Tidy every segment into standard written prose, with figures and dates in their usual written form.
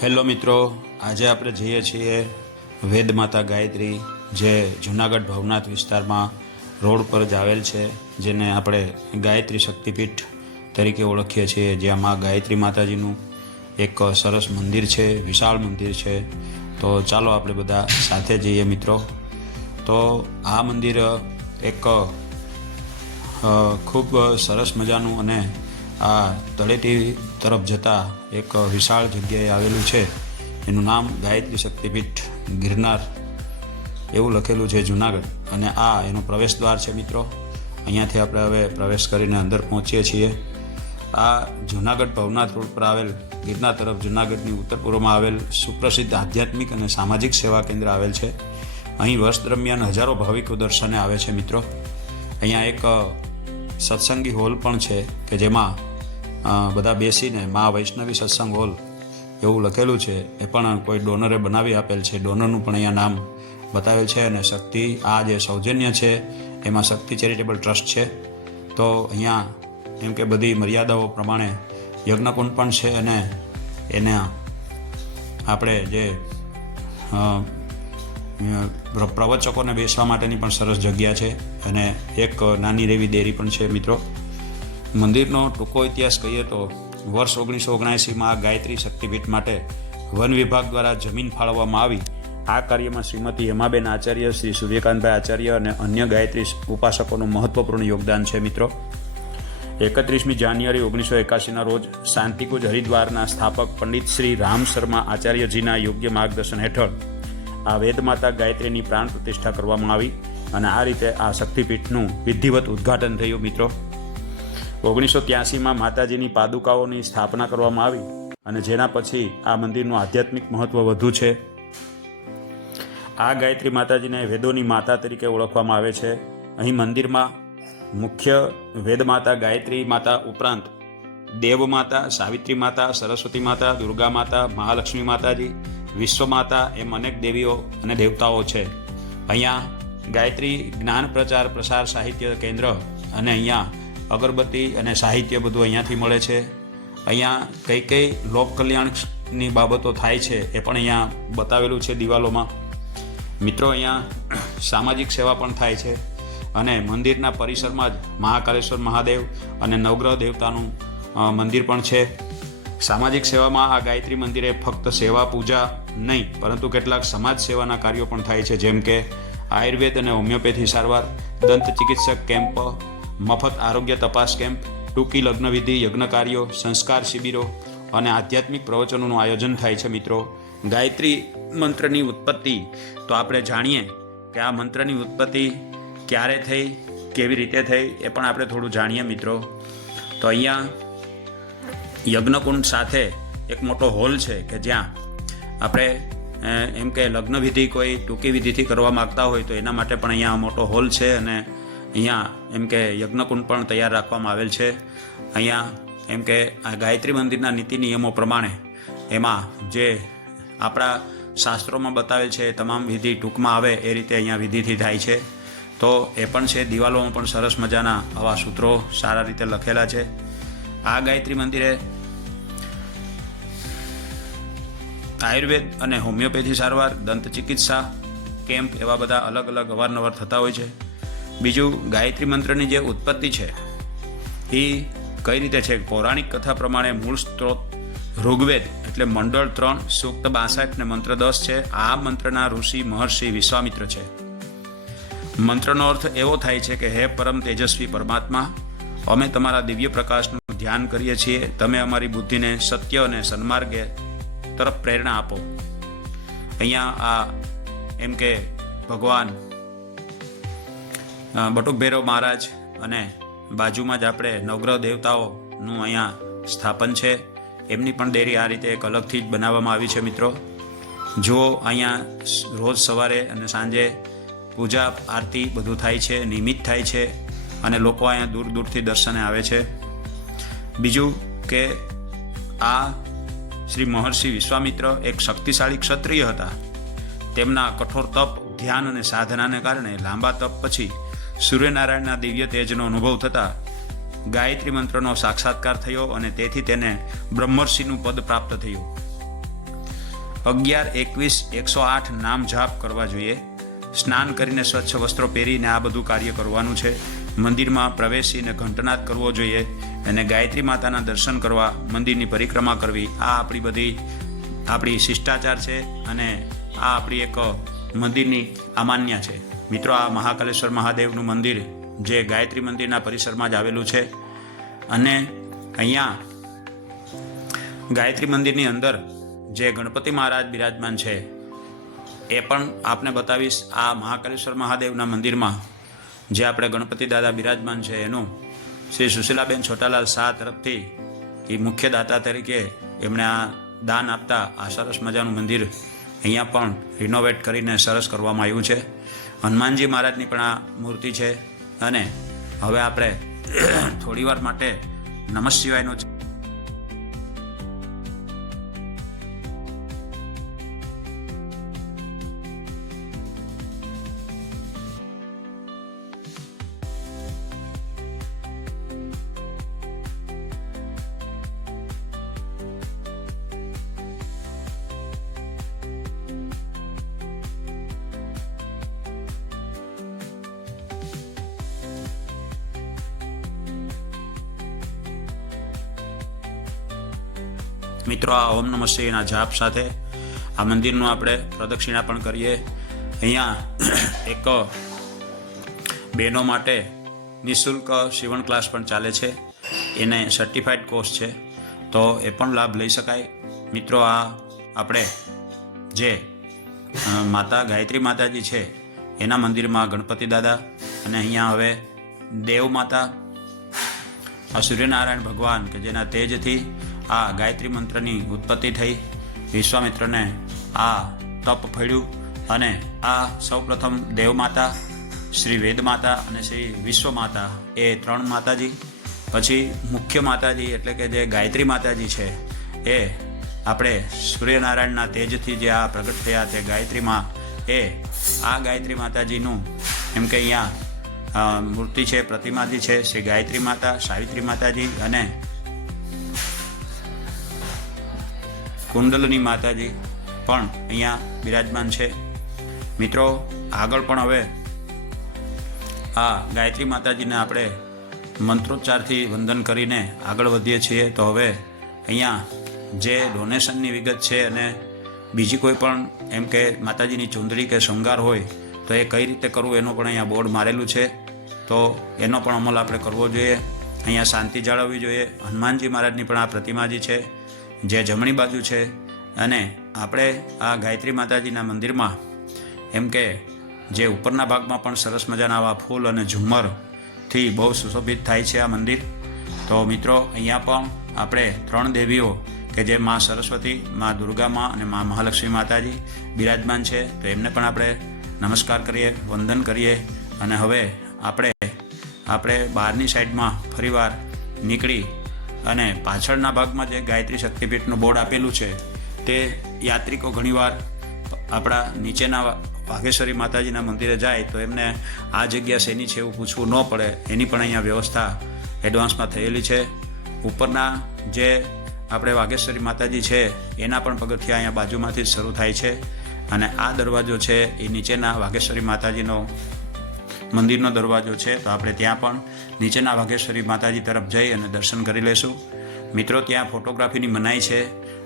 Hello મિત્રો, આજે આપણે જઈએ છીએ વેદ માતા ગાયત્રી, જે જૂનાગઢ ભવનાથ વિસ્તારમાં રોડ પર જ આવેલ છે, જેને આપણે ગાયત્રી શક્તિપીઠ તરીકે ઓળખીએ છીએ. જ્યાં મા ગાયત્રી માતાજીનું એક સરસ મંદિર છે, વિશાળ મંદિર છે. તો ચાલો આપણે બધા સાથે જઈએ મિત્રો. તો આ મંદિર એક ખૂબ સરસ મજાનું અને આ તળેટી તરફ જતા એક વિશાળ જગ્યાએ આવેલું છે. એનું નામ ગાયત્રી શક્તિપીઠ ગિરનાર એવું લખેલું છે જૂનાગઢ, અને આ એનો પ્રવેશ દ્વાર છે મિત્રો. અહીંયાથી આપણે હવે પ્રવેશ કરીને અંદર પહોંચીએ છીએ. આ જૂનાગઢ ભવનાથ રોડ પર આવેલ ગિરનાર તરફ જૂનાગઢની ઉત્તર પૂર્વમાં આવેલ સુપ્રસિદ્ધ આધ્યાત્મિક અને સામાજિક સેવા કેન્દ્ર આવેલ છે. અહીં વર્ષ દરમિયાન હજારો ભાવિકો દર્શને આવે છે મિત્રો. અહીંયા એક સત્સંગી હોલ પણ છે કે જેમાં બધા બેસીને મા વૈષ્ણવી સત્સંગ હોલ એવું લખેલું છે. એ પણ કોઈ ડોનરે બનાવી આપેલ છે. ડોનરનું પણ અહીંયા નામ બતાવેલ છે. અને શક્તિ, આ જે સૌજન્ય છે એમાં શક્તિ ચેરિટેબલ ટ્રસ્ટ છે. તો અહીંયા એમ કે બધી મર્યાદાઓ પ્રમાણે યજ્ઞકુંડ પણ છે, અને એને આપણે જે પ્રવચકોને બેસવા માટેની પણ સરસ જગ્યા છે, અને એક નાની રેવી ડેરી પણ છે મિત્રો. મંદિરનો ટૂંકો ઇતિહાસ કહીએ તો વર્ષ 1979માં ગાયત્રી શક્તિપીઠ માટે વન વિભાગ દ્વારા જમીન ફાળવવામાં આવી. આ કાર્યમાં શ્રીમતી હેમાબેન આચાર્ય, શ્રી સૂર્યકાંતભાઈ આચાર્ય અને અન્ય ગાયત્રી ઉપાસકોનું મહત્વપૂર્ણ યોગદાન છે મિત્રો. 31મી જાન્યુઆરી 1981ના રોજ શાંતિકુંજ હરિદ્વારના સ્થાપક પંડિત શ્રી રામ શર્મા આચાર્યજીના યોગ્ય માર્ગદર્શન હેઠળ આ વેદમાતા ગાયત્રીની પ્રાણ પ્રતિષ્ઠા કરવામાં આવી, અને આ રીતે આ શક્તિપીઠનું વિધિવત ઉદ્ઘાટન થયું મિત્રો. 1983માં માતાજીની પાદુકાઓની સ્થાપના કરવામાં આવી, અને જેના પછી આ મંદિરનું આધ્યાત્મિક મહત્વ વધુ છે. આ ગાયત્રી માતાજીને વેદોની માતા તરીકે ઓળખવામાં આવે છે. અહીં મંદિરમાં મુખ્ય વેદમાતા ગાયત્રી માતા ઉપરાંત દેવમાતા, સાવિત્રી માતા, સરસ્વતી માતા, દુર્ગા માતા, મહાલક્ષ્મી માતાજી, વિશ્વમાતા એમ અનેક દેવીઓ અને દેવતાઓ છે. અહીંયા ગાયત્રી જ્ઞાન પ્રચાર પ્રસાર સાહિત્ય કેન્દ્ર, અને અહીંયા અગરબત્તી અને સાહિત્ય બધું અહીંયાથી મળે છે. અહીંયા કઈ કઈ લોક કલ્યાણની બાબતો થાય છે એ પણ અહીંયા બતાવેલું છે દિવાલોમાં મિત્રો. અહીંયા સામાજિક સેવા પણ થાય છે, અને મંદિરના પરિસરમાં જ મહાકાલેશ્વર મહાદેવ અને નવગ્રહ દેવતાનું મંદિર પણ છે. સામાજિક સેવામાં આ ગાયત્રી મંદિરે ફક્ત સેવા પૂજા નહીં, પરંતુ કેટલાક સમાજ સેવાના કાર્યો પણ થાય છે, જેમ કે આયુર્વેદ અને હોમિયોપેથી સારવાર, દંત ચિકિત્સક કેમ્પ, મફત આરોગ્ય તપાસ કેમ્પ, ટૂંકી લગ્નવિધિ, યજ્ઞ કાર્યો, સંસ્કાર શિબિરો અને આધ્યાત્મિક પ્રવચનોનું આયોજન થાય છે મિત્રો. ગાયત્રી મંત્રની ઉત્પત્તિ તો આપણે જાણીએ કે આ મંત્રની ઉત્પત્તિ ક્યારે થઈ, કેવી રીતે થઈ, એ પણ આપણે થોડું જાણીએ મિત્રો. તો અહીંયા યજ્ઞકુંડ સાથે એક મોટો હોલ છે કે જ્યાં આપણે એમ કે લગ્ન વિધિ કોઈ ટૂંકી વિધિથી કરવા માગતા હોય તો એના માટે પણ અહીંયા મોટો હોલ છે, અને અહીંયા એમ કે યજ્ઞકુંડ પણ તૈયાર રાખવામાં આવેલ છે. અહીંયા એમ કે આ ગાયત્રી મંદિરના નીતિ નિયમો પ્રમાણે એમાં જે આપણા શાસ્ત્રોમાં બતાવેલ છે તમામ વિધિ ટૂંકમાં આવે એ રીતે અહીંયા વિધિથી થાય છે. તો એ પણ છે. દિવાલોમાં પણ સરસ મજાના આવા સૂત્રો સારા રીતે લખેલા છે. આ ગાયત્રી મંદિરે આયુર્વેદ અને હોમિયોપેથી સારવાર, દંત ચિકિત્સા કેમ્પ એવા બધા અલગ અલગ અવારનવાર થતા હોય છે. બીજું, ગાયત્રી મંત્રની જે ઉત્પત્તિ છે એ કઈ રીતે છે? પૌરાણિક કથા પ્રમાણે મૂળ સ્ત્રોત ઋગ્વેદ એટલે મંડળ 3 સૂક્ત 62 ને મંત્ર 10 છે. આ મંત્રના ઋષિ મહર્ષિ વિશ્વામિત્ર છે. મંત્રનો અર્થ એવો થાય છે કે હે પરમ તેજસ્વી પરમાત્મા, અમે તમારા દિવ્ય પ્રકાશનું ધ્યાન કરીએ છીએ. તમે અમારી બુદ્ધિને સત્ય અને સન્માર્ગે તરફ પ્રેરણા આપો. અહીંયા આ એમ કે ભગવાન બટુક ભૈરવ મહારાજ અને બાજુમાં જ આપણે નવગ્રહ દેવતાઓનું અહીંયા સ્થાપન છે. એમની પણ ડેરી આ રીતે એક અલગથી જ બનાવવામાં આવી છે મિત્રો. જો અહીંયા રોજ સવારે અને સાંજે પૂજા આરતી બધું થાય છે, નિયમિત થાય છે, અને લોકો અહીંયા દૂર દૂરથી દર્શને આવે છે. બીજું કે આ શ્રી મહર્ષિ વિશ્વામિત્ર એક શક્તિશાળી ક્ષત્રિય હતા. તેમના કઠોર તપ, ધ્યાન અને સાધનાને કારણે લાંબા તપ પછી સૂર્યનારાયણના દિવ્ય તેજનો અનુભવ થતાં ગાયત્રી મંત્રનો સાક્ષાત્કાર થયો, અને તેથી તેને બ્રહ્મર્ષિનું પદ પ્રાપ્ત થયું. 11, 21, 108 નામ જાપ કરવા જોઈએ. સ્નાન કરીને સ્વચ્છ વસ્ત્રો પહેરીને આ બધું કાર્ય કરવાનું છે. મંદિરમાં પ્રવેશીને ઘંટનાદ કરવો જોઈએ અને ગાયત્રી માતાના દર્શન કરવા, મંદિરની પરિક્રમા કરવી, આ આપણી શિષ્ટાચાર છે અને આ આપણી એક મંદિરની અમાન્ય છે. મિત્રો, આ મહાકાલેશ્વર મહાદેવનું મંદિર જે ગાયત્રી મંદિરના પરિસરમાં જ આવેલું છે અને અહીંયા ગાયત્રી મંદિરની અંદર જે ગણપતિ મહારાજ બિરાજમાન છે એ પણ આપને બતાવીશ. આ મહાકાલેશ્વર મહાદેવના મંદિરમાં જે આપણે ગણપતિ દાદા બિરાજમાન છે એનું શ્રી સુશીલાબેન છોટાલાલ શાહ તરફથી એ મુખ્ય દાતા તરીકે એમણે આ દાન આપતા આ સરસ મજાનું મંદિર અહીંયા પણ રિનોવેટ કરીને સરસ કરવામાં આવ્યું છે. હનુમાનજી મહારાજની પણ આ મૂર્તિ છે અને હવે આપણે થોડીવાર માટે નમઃ શિવાયનો મિત્રો, આ ઓમ નમઃ શિવાયના જાપ સાથે આ મંદિરનું આપણે પ્રદક્ષિણા પણ કરીએ. અહીંયા એક બહેનો માટે નિઃશુલ્ક સીવણ ક્લાસ પણ ચાલે છે. એને સર્ટિફાઈડ કોર્સ છે, તો એ પણ લાભ લઈ શકાય. મિત્રો, આ આપણે જે માતા ગાયત્રી માતાજી છે એના મંદિરમાં ગણપતિ દાદા અને અહીંયા હવે દેવ માતા, આ સૂર્યનારાયણ ભગવાન કે જેના તેજથી આ ગાયત્રી મંત્રની ઉત્પત્તિ થઈ, વિશ્વામિત્રને આ તપ ફળ્યું અને આ સૌપ્રથમ દેવ માતા, શ્રી વેદ માતા અને શ્રી વિશ્વ માતા એ 3 માતાજી, પછી મુખ્ય માતાજી એટલે કે જે ગાયત્રી માતાજી છે એ આપણે સૂર્યનારાયણના તેજથી જે આ પ્રગટ થયા તે ગાયત્રીમાં, એ આ ગાયત્રી માતાજીનું એમ કે અહીંયા મૂર્તિ છે, પ્રતિમાજી છે શ્રી ગાયત્રી માતા, સાવિત્રી માતાજી અને કુંડલની માતાજી પણ અહીંયા બિરાજમાન છે. મિત્રો, આગળ પણ હવે આ ગાયત્રી માતાજીને આપણે મંત્રોચ્ચારથી વંદન કરીને આગળ વધીએ છીએ. તો હવે અહીંયા જે ડોનેશનની વિગત છે અને બીજી કોઈ પણ એમ કે માતાજીની ચૂંદડી કે શૃંગાર હોય તો એ કઈ રીતે કરવું એનું પણ અહીંયા બોર્ડ મારેલું છે, તો એનો પણ અમલ આપણે કરવો જોઈએ. અહીંયા શાંતિ જાળવવી જોઈએ. હનુમાનજી મહારાજની પણ આ પ્રતિમાજી છે જે જમણી બાજુ છે અને આપણે આ ગાયત્રી માતાજીના મંદિરમાં એમ કે જે ઉપરના ભાગમાં પણ સરસ મજાના આવા ફૂલ અને ઝુમ્મરથી બહુ સુશોભિત થાય છે આ મંદિર. તો મિત્રો, અહીંયા પણ આપણે 3 દેવીઓ કે જે મા સરસ્વતી, મા દુર્ગામાં અને મા મહાલક્ષ્મી માતાજી બિરાજમાન છે, તો એમને પણ આપણે નમસ્કાર કરીએ, વંદન કરીએ અને હવે આપણે બહારની સાઈડમાં ફરીવાર નીકળી અને પાછળના ભાગમાં જે ગાયત્રી શક્તિપીઠનું બોર્ડ આપેલું છે તે યાત્રિકો ઘણીવાર આપણા નીચેના વાઘેશ્વરી માતાજીના મંદિરે જાય તો એમને આ જગ્યા શેની છે એવું પૂછવું ન પડે, એની પણ અહીંયા વ્યવસ્થા એડવાન્સમાં થયેલી છે. ઉપરના જે આપણે વાઘેશ્વરી માતાજી છે એના પણ પગથિયા અહીંયા બાજુમાંથી જ શરૂ થાય છે અને આ દરવાજો છે એ નીચેના વાઘેશ્વરી માતાજીનો મંદિરનો દરવાજો છે. તો આપણે ત્યાં પણ નીચેના વાઘેશ્વરી માતાજી તરફ જઈ અને દર્શન કરી લઈશું. મિત્રો, ત્યાં ફોટોગ્રાફીની મનાઈ છે,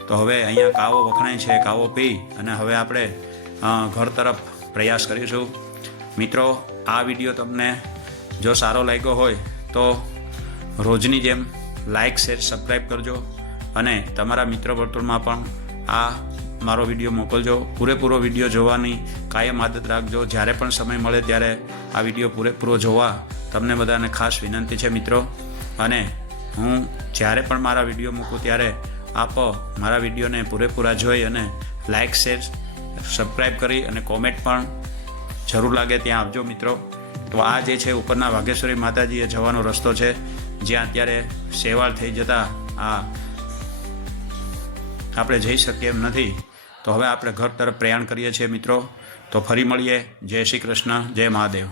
તો હવે અહીંયા કાવો વખણાય છે, કાવો પી અને હવે આપણે ઘર તરફ પ્રયાસ કરીશું. મિત્રો, આ વિડીયો તમને જો સારો લાગ્યો હોય તો રોજની જેમ લાઇક, શેર, સબસ્ક્રાઈબ કરજો અને તમારા મિત્ર વર્તુળમાં પણ આ મારો વિડીયો મોકલજો. પૂરેપૂરો વિડીયો જોવાની કાયમ આદત રાખજો. જ્યારે પણ સમય મળે ત્યારે આ વિડીયો પૂરેપૂરો જોવા તમને બધાને ખાસ વિનંતી છે મિત્રો. અને હું જ્યારે પણ મારા વિડીયો મૂકું ત્યારે આપ મારા વિડીયોને પૂરેપૂરા જોઈ અને લાઇક, શેર, સબસ્ક્રાઈબ કરી અને કોમેન્ટ પણ જરૂર લાગે ત્યાં આપજો મિત્રો. તો આ જે છે ઉપરના વાઘેશ્વરી માતાજીએ જવાનો રસ્તો છે, જ્યાં અત્યારે શેવાળ થઈ જતા આ આપણે જઈ શકીએ એમ નથી. તો હવે આપણે ઘર તરફ પ્રયાણ કરીએ છીએ મિત્રો. તો ફરી મળીએ. જય શ્રી કૃષ્ણ, જય મહાદેવ.